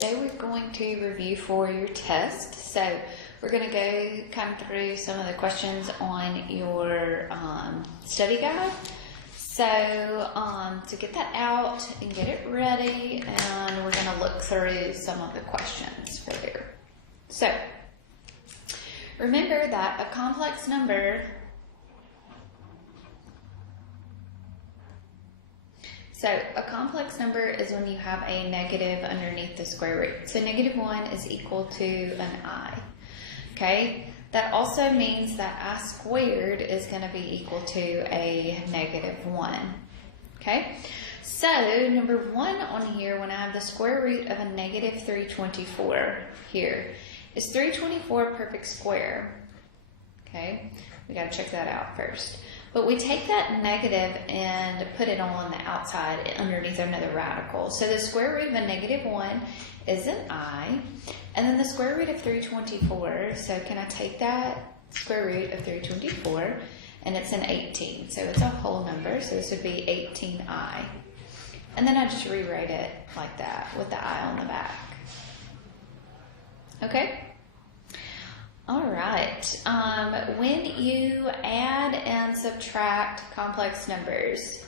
Today we're going to review for your test. So we're going to go kind of through some of the questions on your study guide. So to get that out and get it ready, and we're going to look through some of the questions for you. So remember that a complex number is when you have a negative underneath the square root. So -1 is equal to an I. Okay? That also means that I squared is going to be equal to a -1. Okay? So number 1 on here, when I have the square root of a -324 here, is 324 a perfect square? Okay? We got to check that out first. But we take that negative and put it on the outside underneath another radical. So the square root of a -1 is an I. And then the square root of 324, so can I take that square root of 324, and it's an 18. So it's a whole number, so this would be 18I. And then I just rewrite it like that with the I on the back. Okay? All right, when you add and subtract complex numbers,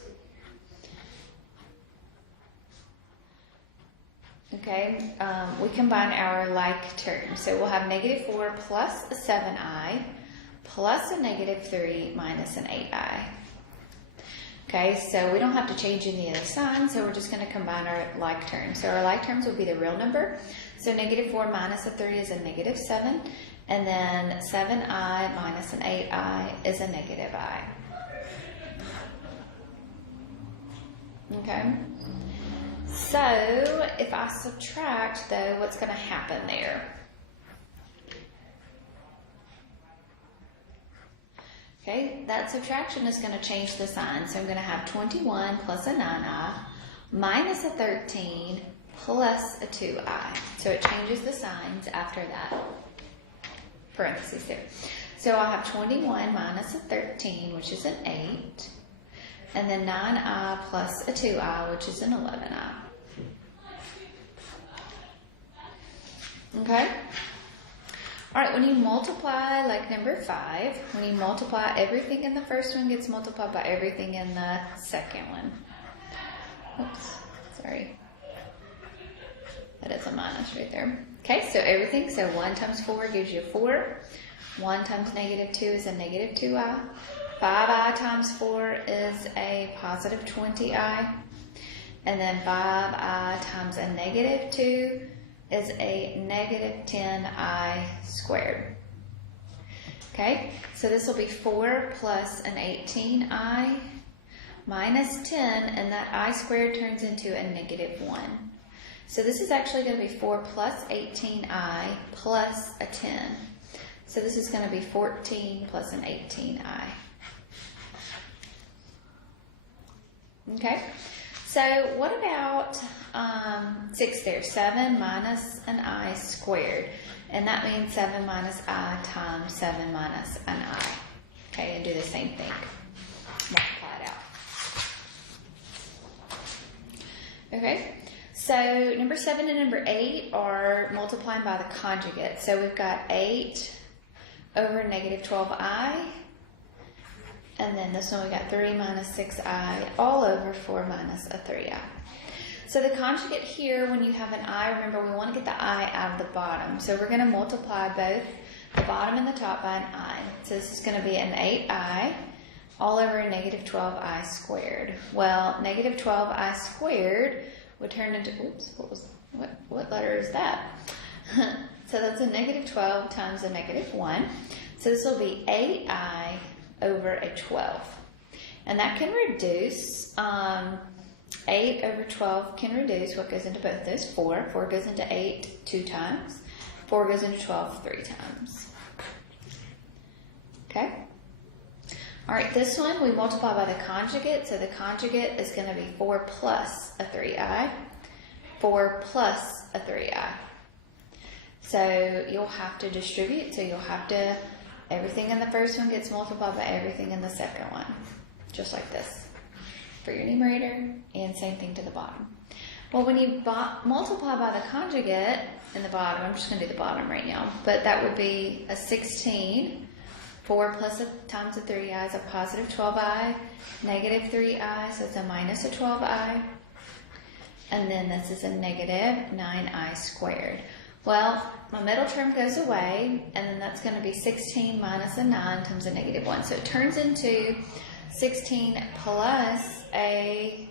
okay, we combine our like terms. So we'll have -4 plus a 7i plus a -3 minus an 8i. Okay, so we don't have to change any of the signs, so we're just going to combine our like terms. So our like terms will be the real number. So -4 minus a 3 is a -7. And then 7i minus an 8i is a -I. Okay? So, if I subtract, though, what's going to happen there? Okay, that subtraction is going to change the sign. So I'm going to have 21 plus a 9i minus a 13 plus a 2i. So it changes the signs after that. Parentheses there. So I'll have 21 minus a 13, which is an 8, and then 9i plus a 2i, which is an 11i. Okay? All right, when you multiply, like number 5, when you multiply, everything in the first one gets multiplied by everything in the second one. Oops, sorry. That is a minus right there. Okay, so everything, so 1 times 4 gives you 4. 1 times -2 is a -2i. 5i times 4 is a positive 20i. And then 5i times a -2 is a -10i squared. Okay, so this will be 4 plus an 18i minus 10, and that I squared turns into a -1. So this is actually going to be 4 plus 18i plus a 10. So this is going to be 14 plus an 18i. Okay, so what about 6 there? 7 minus an I squared. And that means 7 minus I times 7 minus an I. Okay, and do the same thing. Multiply it out. Okay. So number 7 and number 8 are multiplying by the conjugate. So we've got 8 over -12i. And then this one we got 3 minus 6i all over 4 minus a 3i. So the conjugate here, when you have an I, remember we want to get the I out of the bottom. So we're going to multiply both the bottom and the top by an I. So this is going to be an 8i all over a -12i squared. Well, -12i squared would turn into, oops, what letter is that? So that's a -12 times a -1. So this will be 8i over a 12. And that can reduce, 8 over 12 can reduce what goes into both of those, 4. 4 goes into 8 2 times. 4 goes into 12 3 times. Okay? All right, this one we multiply by the conjugate, so the conjugate is going to be 4 plus a 3i, 4 plus a 3i. So you'll have to distribute, so you'll have to, everything in the first one gets multiplied by everything in the second one, just like this, for your numerator, and same thing to the bottom. Well, when you multiply by the conjugate in the bottom, I'm just going to do the bottom right now, but that would be a 16. 4 plus a times a 3i is a positive 12i, negative 3i, so it's a minus a 12i. And then this is a negative 9i squared. Well, my middle term goes away, and then that's going to be 16 minus a 9 times a negative 1. So it turns into 16 plus a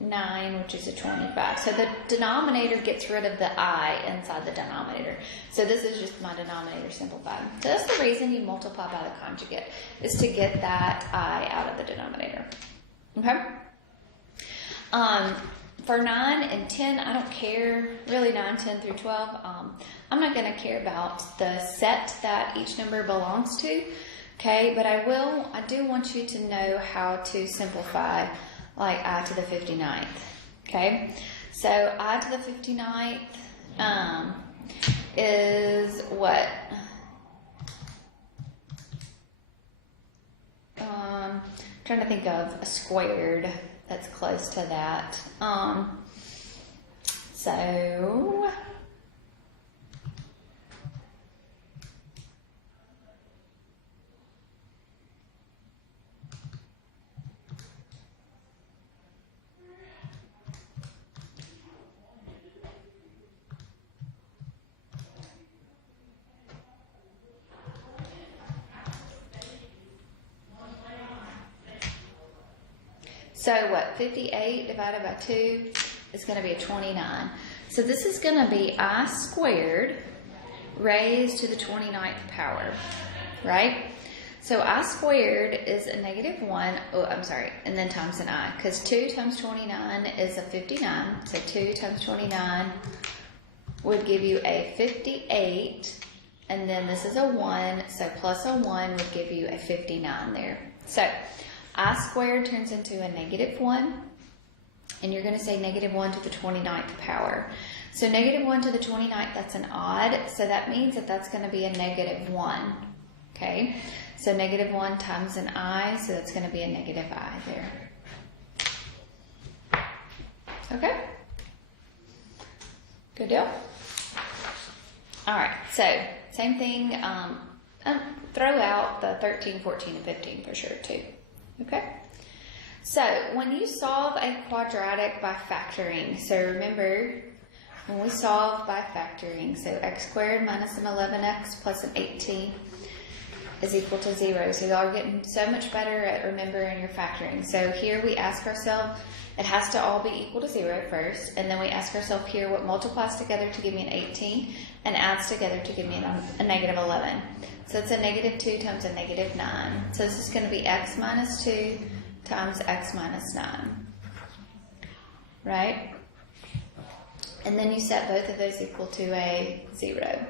9, which is a 25. So the denominator gets rid of the I inside the denominator. So this is just my denominator simplified. So that's the reason you multiply by the conjugate, is to get that I out of the denominator. Okay? For 9 and 10, I don't care, really 9, 10 through 12. I'm not going to care about the set that each number belongs to, okay? But I do want you to know how to simplify like I to the 59th, okay? So I to the 59th is what? Trying to think of a squared that's close to that. So what, 58 divided by 2 is going to be a 29. So this is going to be I squared raised to the 29th power, right? So I squared is a negative 1, and then times an I, because 2 times 29 is a 59. So 2 times 29 would give you a 58, and then this is a 1, so plus a 1 would give you a 59 there. So I squared turns into a negative 1, and you're going to say negative 1 to the 29th power. So negative 1 to the 29th, that's an odd, so that means that that's going to be a negative 1, okay? So negative 1 times an I, so that's going to be a negative I there. Okay? Good deal? All right, so same thing, throw out the 13, 14, and 15 for sure too. Okay, so when you solve a quadratic by factoring, so remember when we solve by factoring, so x squared minus an 11x plus an 18 is equal to 0. So y'all are getting so much better at remembering your factoring. So here we ask ourselves, it has to all be equal to 0 first, and then we ask ourselves here what multiplies together to give me an 18 and adds together to give me a negative 11. So it's a negative 2 times a negative 9. So this is going to be x minus 2 times x minus 9. Right? And then you set both of those equal to a 0.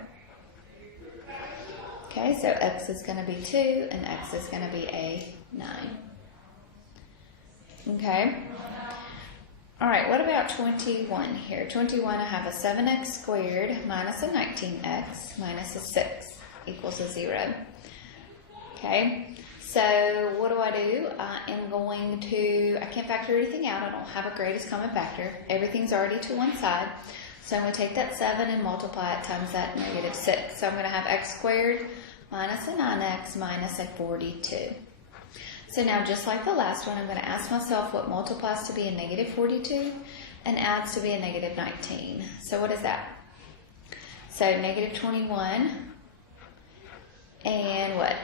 Okay, so x is going to be 2 and x is going to be a 9. Okay? Alright, what about 21 here? 21, I have a 7x squared minus a 19x minus a 6 equals a 0. Okay, so what do? I am going to, I can't factor anything out. I don't have a greatest common factor. Everything's already to one side. So I'm going to take that 7 and multiply it times that negative 6. So I'm going to have x squared minus a 9x minus a 42. So now just like the last one, I'm going to ask myself what multiplies to be a negative 42 and adds to be a negative 19. So what is that? So negative 21 and what?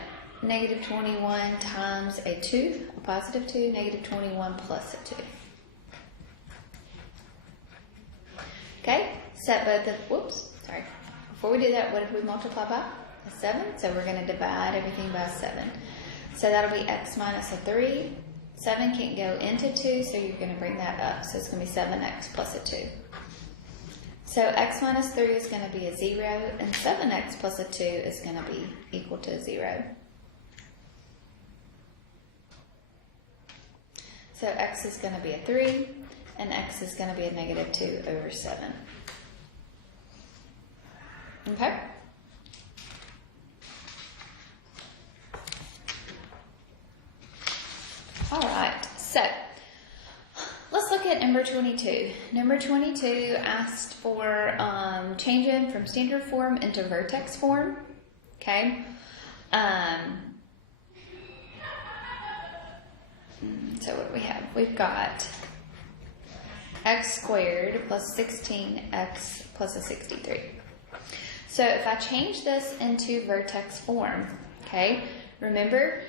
Negative 21 times a 2, a positive 2, negative 21 plus a 2. Okay, set both of, before we do that, what did we multiply by? A 7, so we're going to divide everything by 7. So that'll be x minus a 3. 7 can't go into 2, so you're going to bring that up. So it's going to be 7x plus a 2. So x minus 3 is going to be a 0, and 7x plus a 2 is going to be equal to 0. So x is going to be a 3, and x is going to be a negative 2 over 7. Okay? All right, so let's look at number 22. number 22 asked for changing from standard form into vertex form. Okay. So what do we have? We've got x squared plus 16x plus a 63. So if I change this into vertex form, okay, remember,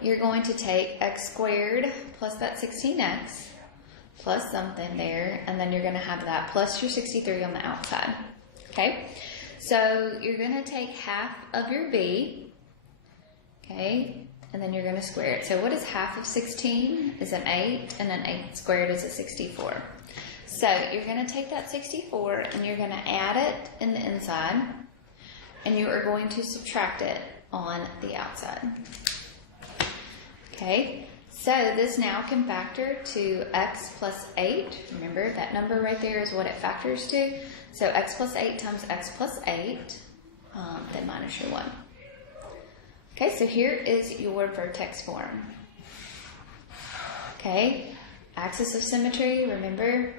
you're going to take x squared plus that 16x plus something there, and then you're going to have that plus your 63 on the outside, okay? So you're going to take half of your b, okay, and then you're going to square it. So what is half of 16 is an 8, and an 8 squared is a 64. So you're going to take that 64 and you're going to add it in the inside, and you are going to subtract it on the outside. Okay, so this now can factor to x plus 8. Remember, that number right there is what it factors to. So x plus 8 times x plus 8, then minus your 1. Okay, so here is your vertex form. Okay, axis of symmetry, remember,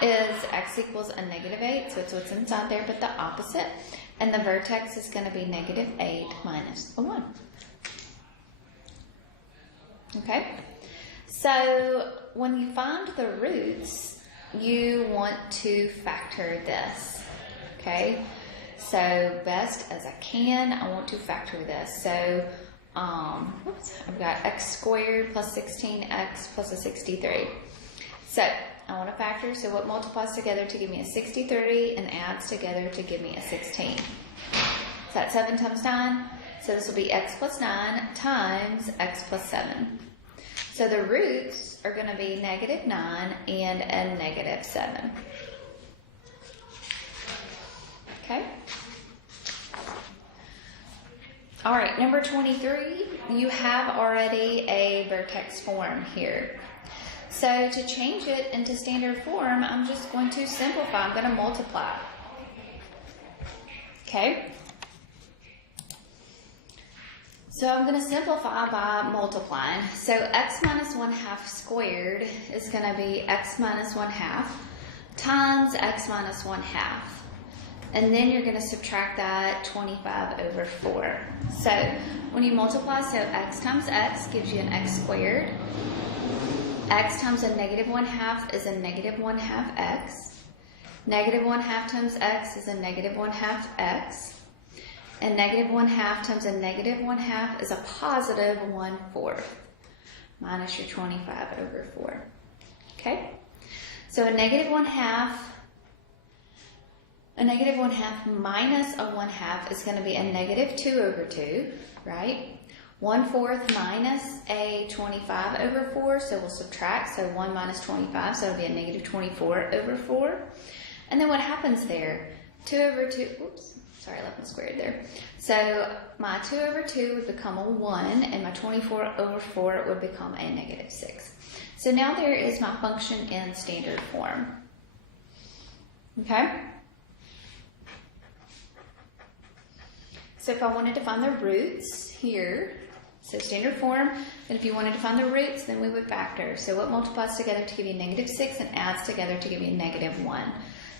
is x equals a negative 8, so it's what's inside there, but the opposite. And the vertex is going to be negative 8 minus a 1. Okay? So when you find the roots, you want to factor this. Okay? So best as I can, I want to factor this. So I've got x squared plus 16x plus a 63. So I want to factor, so what multiplies together to give me a 63 and adds together to give me a 16? So that's 7 times 9. So this will be x plus 9 times x plus 7. So the roots are going to be negative 9 and a negative 7. Okay? All right, number 23, you have already a vertex form here. So to change it into standard form, I'm just going to simplify. I'm going to multiply. Okay? So I'm going to simplify by multiplying. So x minus 1/2 squared is going to be x minus 1/2 times x minus 1/2. And then you're going to subtract that 25 over 4. So when you multiply, so x times x gives you an x squared. X times a negative 1/2 is a negative 1/2 x. Negative 1/2 times x is a negative 1/2 x. And negative 1/2 times a negative 1/2 is a positive 1/4 minus your 25 over 4. Okay? So a negative 1/2 minus a 1/2 is going to be a negative 2 over 2, right? 1/4 minus a 25 over 4, so we'll subtract, so 1 minus 25, so it'll be a negative 24 over 4. And then what happens there? 2 over 2, oops, sorry, I left my squared there. So my 2 over 2 would become a 1, and my 24 over 4 would become a negative 6. So now there is my function in standard form. Okay? So if I wanted to find the roots here, so standard form, then if you wanted to find the roots, then we would factor. So what multiplies together to give you negative 6 and adds together to give you negative 1?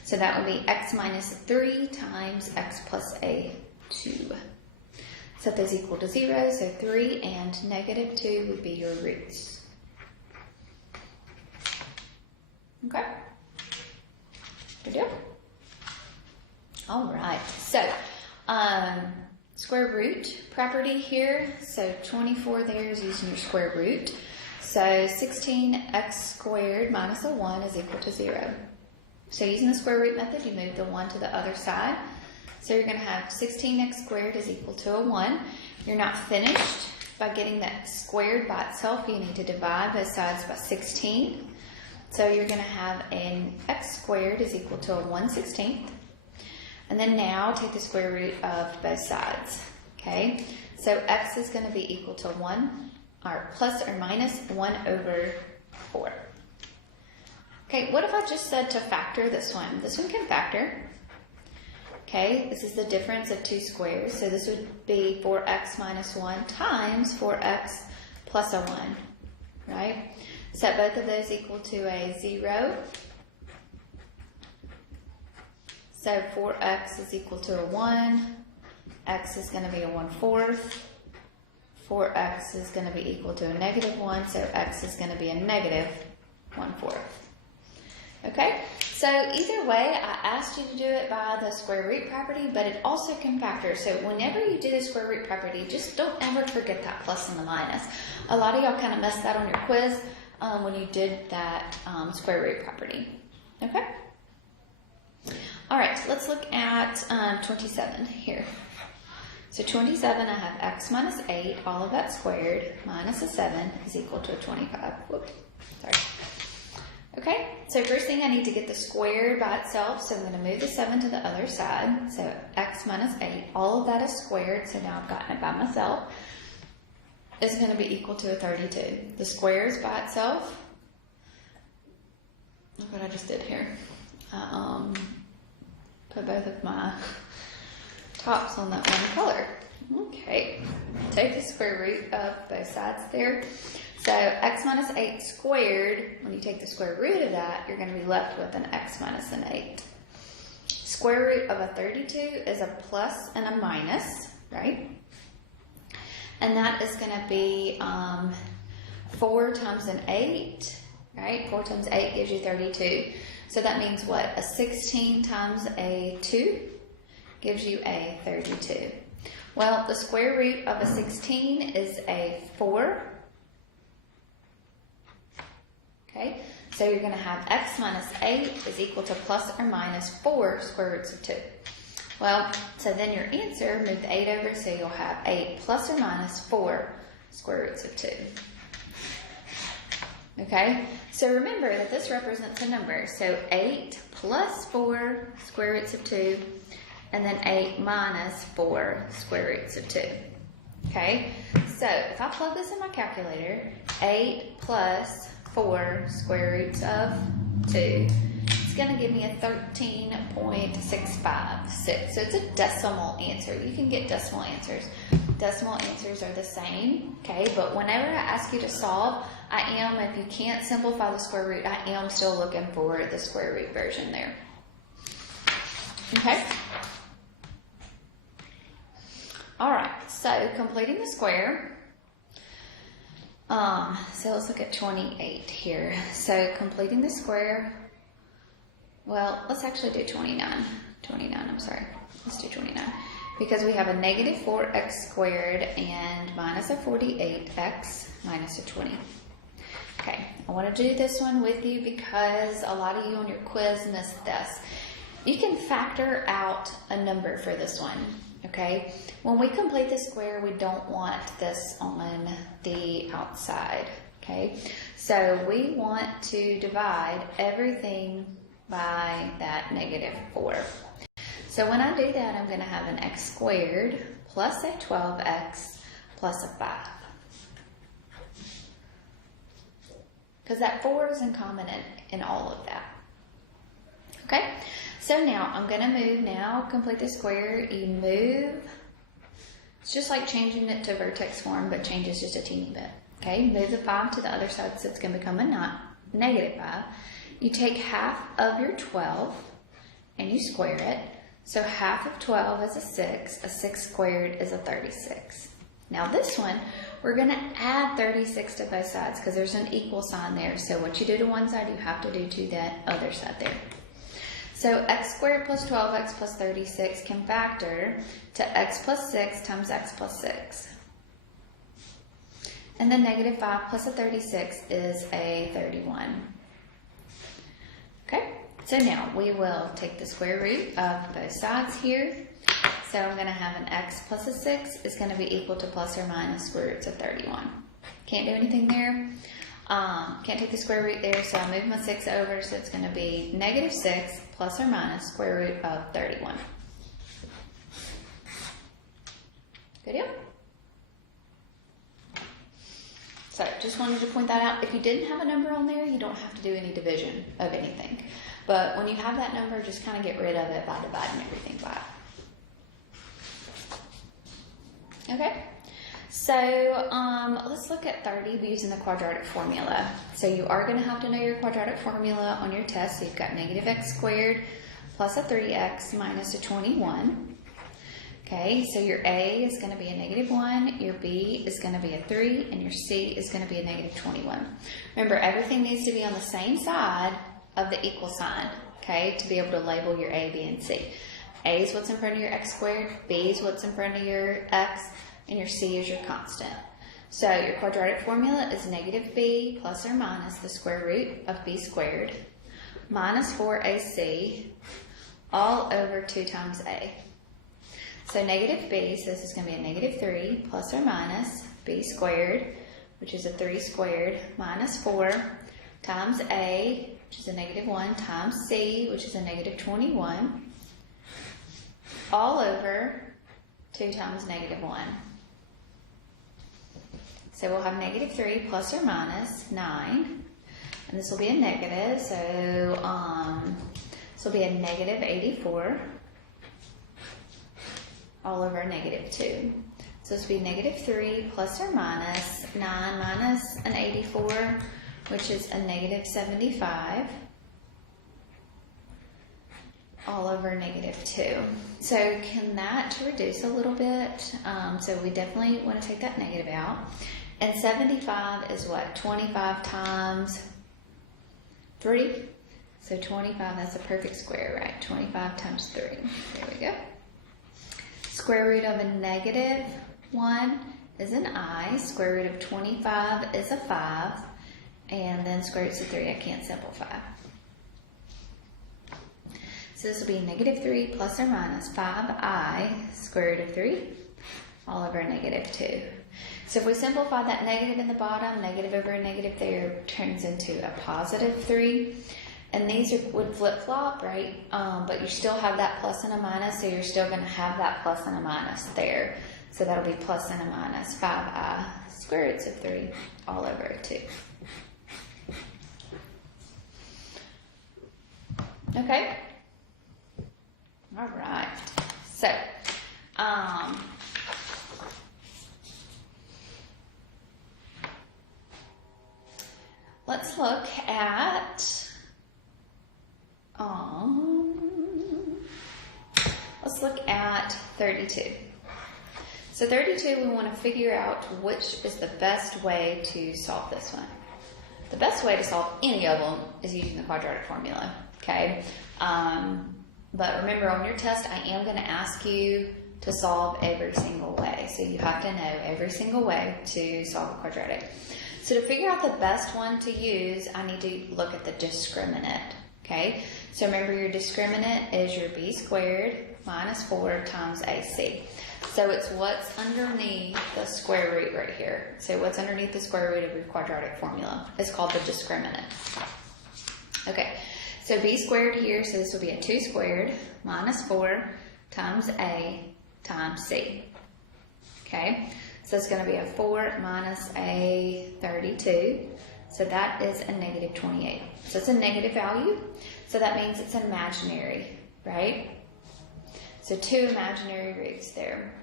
So that would be x minus 3 times x plus a 2. Set those equal to 0, so 3 and negative 2 would be your roots. Okay? Good deal? All right, so square root property here. So 24 there is using your square root. So 16x squared minus a 1 is equal to 0. So using the square root method, you move the 1 to the other side. So you're going to have 16x squared is equal to a 1. You're not finished by getting that squared by itself. You need to divide both sides by 16. So you're going to have an x squared is equal to a 1/16. And then now take the square root of both sides, okay? So x is going to be equal to 1, or plus or minus 1 over 4. Okay, what if I just said to factor this one? This one can factor. Okay, this is the difference of two squares. So this would be 4x minus 1 times 4x plus a 1, right? Set both of those equal to a 0. So 4x is equal to a 1. X is going to be a 1/4. 4x is going to be equal to a -1, so x is going to be a -1/4. Okay, so either way, I asked you to do it by the square root property, but it also can factor. So whenever you do the square root property, just don't ever forget that plus and the minus. A lot of y'all kind of messed that on your quiz when you did that square root property. Okay? All right, let's look at 27 here. So 27, I have x minus 8, all of that squared, minus a 7 is equal to a 25. Whoops, sorry. Okay, so first thing I need to get the squared by itself, so I'm going to move the 7 to the other side. So x minus 8, all of that is squared, so now I've gotten it by myself, is going to be equal to a 32. The squares by itself, look what I just did here. Put both of my tops on that one color. Okay, take the square root of both sides there. So x minus 8 squared, when you take the square root of that, you're going to be left with an x minus an 8. Square root of a 32 is a plus and a minus, right? And that is going to be 4 times an 8, right? 4 times 8 gives you 32. So that means what? A 16 times a 2 gives you a 32. Well, the square root of a 16 is a 4. Okay, so you're going to have x minus 8 is equal to plus or minus 4 square roots of 2. Well, so then your answer, move the 8 over, so you'll have 8 plus or minus 4 square roots of 2. Okay, so remember that this represents a number. So 8 plus 4 square roots of 2, and then 8 minus 4 square roots of 2. Okay, so if I plug this in my calculator, 8 plus 4 square roots of 2, it's going to give me a 13.656. So it's a decimal answer. You can get decimal answers. Decimal answers are the same, okay? But whenever I ask you to solve, I am, if you can't simplify the square root, I am still looking for the square root version there. Okay? All right, so completing the square. So let's look at 28 here. So completing the square, well, let's actually do 29. 29, I'm sorry. Let's do 29. Because we have a negative 4x squared and minus a 48x minus a 20. Okay, I want to do this one with you because a lot of you on your quiz missed this. You can factor out a number for this one. Okay, when we complete the square, we don't want this on the outside. Okay, so we want to divide everything by that negative 4. So when I do that, I'm going to have an x squared plus a 12x plus a 5. Because that 4 is in common in all of that. Okay, so now I'm going to move now, complete the square, you move. It's just like changing it to vertex form, but changes just a teeny bit. Okay, move the 5 to the other side, so it's going to become a negative 5. You take half of your 12 and you square it. So half of 12 is a 6. A 6 squared is a 36. Now this one, we're going to add 36 to both sides because there's an equal sign there. So what you do to one side, you have to do to that other side there. So x squared plus 12x plus 36 can factor to x plus 6 times x plus 6. And then negative 5 plus a 36 is a 31. Okay, so now we will take the square root of both sides here. So I'm going to have an x plus a 6 is going to be equal to plus or minus square roots of 31. Can't do anything there. Can't take the square root there, so I move my 6 over, so it's going to be negative 6 plus or minus square root of 31. Good deal? So just wanted to point that out. If you didn't have a number on there, you don't have to do any division of anything. But when you have that number, just kind of get rid of it by dividing everything by it. Okay? So let's look at 30 using the quadratic formula. So you are going to have to know your quadratic formula on your test. So you've got negative x squared plus a 3x minus a 21. Okay, so your A is going to be a negative 1, your B is going to be a 3, and your C is going to be a negative 21. Remember, everything needs to be on the same side of the equal sign, okay, to be able to label your A, B, and C. A is what's in front of your x squared, B is what's in front of your x, and your C is your constant. So your quadratic formula is negative B plus or minus the square root of B squared minus 4AC all over 2 times A. So negative B, so this is going to be a negative 3 plus or minus B squared, which is a 3 squared, minus 4 times A, which is a negative 1, times C, which is a negative 21, all over 2 times negative 1. So we'll have negative 3 plus or minus 9, and this will be a negative, so this will be a negative 84 all over negative 2. So this will be negative 3 plus or minus 9 minus an 84, which is a negative 75 all over negative 2. So can that reduce a little bit? So we definitely want to take that negative out. And 75 is what? 25 times 3? So 25, that's a perfect square, right? 25 times 3. There we go. Square root of a negative 1 is an I. Square root of 25 is a 5. And then square root of 3, I can't simplify. So this will be negative 3 plus or minus 5I square root of 3 all over negative 2. So if we simplify that negative in the bottom, negative over a negative there turns into a positive 3. And these would flip-flop, right? But you still have that plus and a minus, so you're still going to have that plus and a minus there. So that'll be plus and a minus 5I square roots of 3 all over 2. Okay? All right. So, let's look at let's look at 32. So 32, we want to figure out which is the best way to solve this one. The best way to solve any of them is using the quadratic formula, okay? But remember, on your test, I am going to ask you to solve every single way. So you have to know every single way to solve a quadratic. So to figure out the best one to use, I need to look at the discriminant. Okay, so remember your discriminant is your b squared minus 4 times ac. So it's what's underneath the square root right here. So what's underneath the square root of your quadratic formula is called the discriminant. Okay, so b squared here, so this will be a 2 squared minus 4 times a times c. Okay, so it's going to be a 4 minus a 32. So that is a negative 28. So it's a negative value. So that means it's imaginary, right? So 2 imaginary roots there.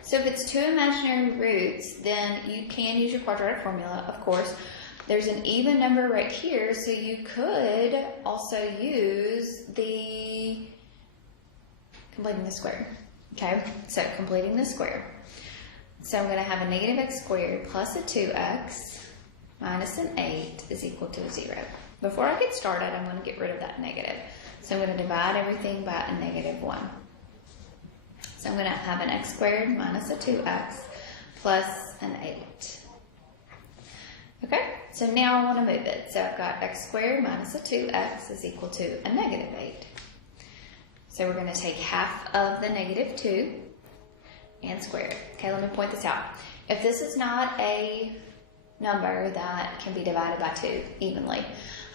So if it's 2 imaginary roots, then you can use your quadratic formula, of course. There's an even number right here, so you could also use the completing the square. Okay, so completing the square. So I'm going to have a negative x squared plus a 2x minus an 8 is equal to a 0. Before I get started, I'm going to get rid of that negative. So I'm going to divide everything by a negative 1. So I'm going to have an x squared minus a 2x plus an 8. Okay, so now I want to move it. So I've got x squared minus a 2x is equal to a negative 8. So we're going to take half of the negative 2 and square it. Okay, let me point this out. If this is not a number that can be divided by 2 evenly,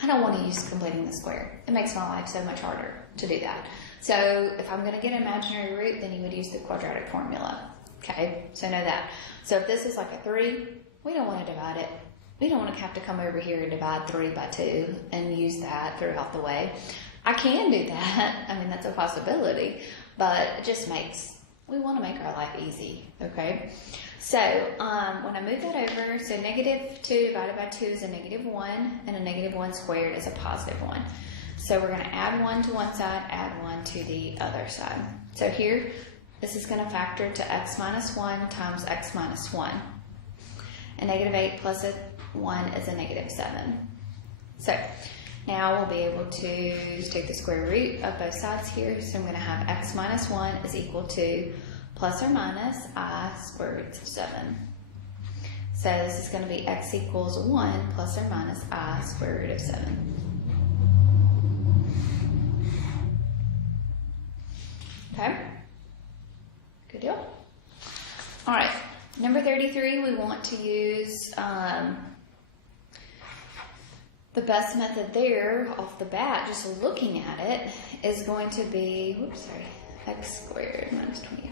I don't want to use completing the square. It makes my life so much harder to do that. So if I'm going to get an imaginary root, then you would use the quadratic formula. Okay, so know that. So if this is like a 3, we don't want to divide it. We don't want to have to come over here and divide 3 by 2 and use that throughout the way. I can do that. I mean, that's a possibility, but it just makes We want to make our life easy, okay? So when I move that over, so negative 2 divided by 2 is a negative 1, and a negative 1 squared is a positive 1. So we're going to add 1 to one side, add 1 to the other side. So here, this is going to factor to x minus 1 times x minus 1. And negative 8 plus a 1 is a negative 7. So now we'll be able to take the square root of both sides here. So I'm going to have x minus 1 is equal to plus or minus I square root of 7. So this is going to be x equals 1 plus or minus I square root of 7. Okay? Good deal? All right. Number 33, we want to use the best method there off the bat, just looking at it, is going to be, x squared minus 28.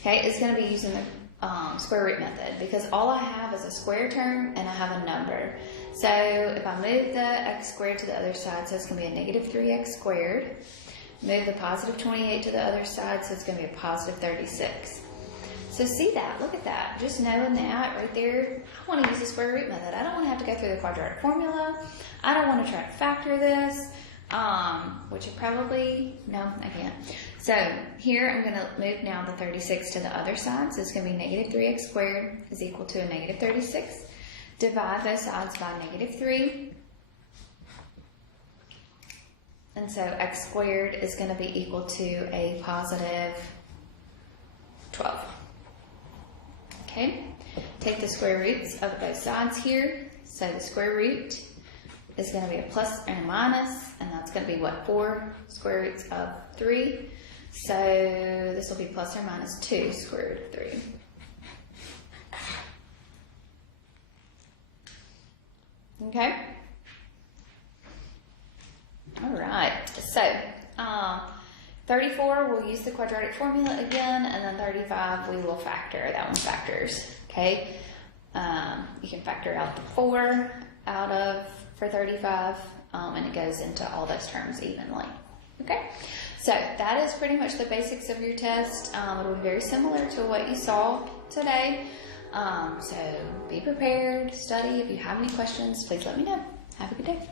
Okay, it's going to be using the square root method because all I have is a square term and I have a number. So if I move the x squared to the other side, so it's going to be a negative 3x squared. Move the positive 28 to the other side, so it's going to be a positive 36. So see that, look at that. Just knowing that right there, I want to use the square root method. I don't want to have to go through the quadratic formula. I don't want to try to factor this, which I probably, no, I can't. So here I'm going to move now the 36 to the other side. So it's going to be negative 3x squared is equal to a negative 36. Divide those sides by negative 3. And so x squared is going to be equal to a positive 12. Okay, take the square roots of both sides here. So the square root is going to be a plus and a minus, and that's going to be what? 4 square roots of 3. So this will be plus or minus 2 square root of 3. Okay? All right, so 34, we'll use the quadratic formula again, and then 35, we will factor. That one factors, okay? You can factor out the 4 for 35, and it goes into all those terms evenly, okay? So that is pretty much the basics of your test. It will be very similar to what you saw today. So be prepared, study. If you have any questions, please let me know. Have a good day.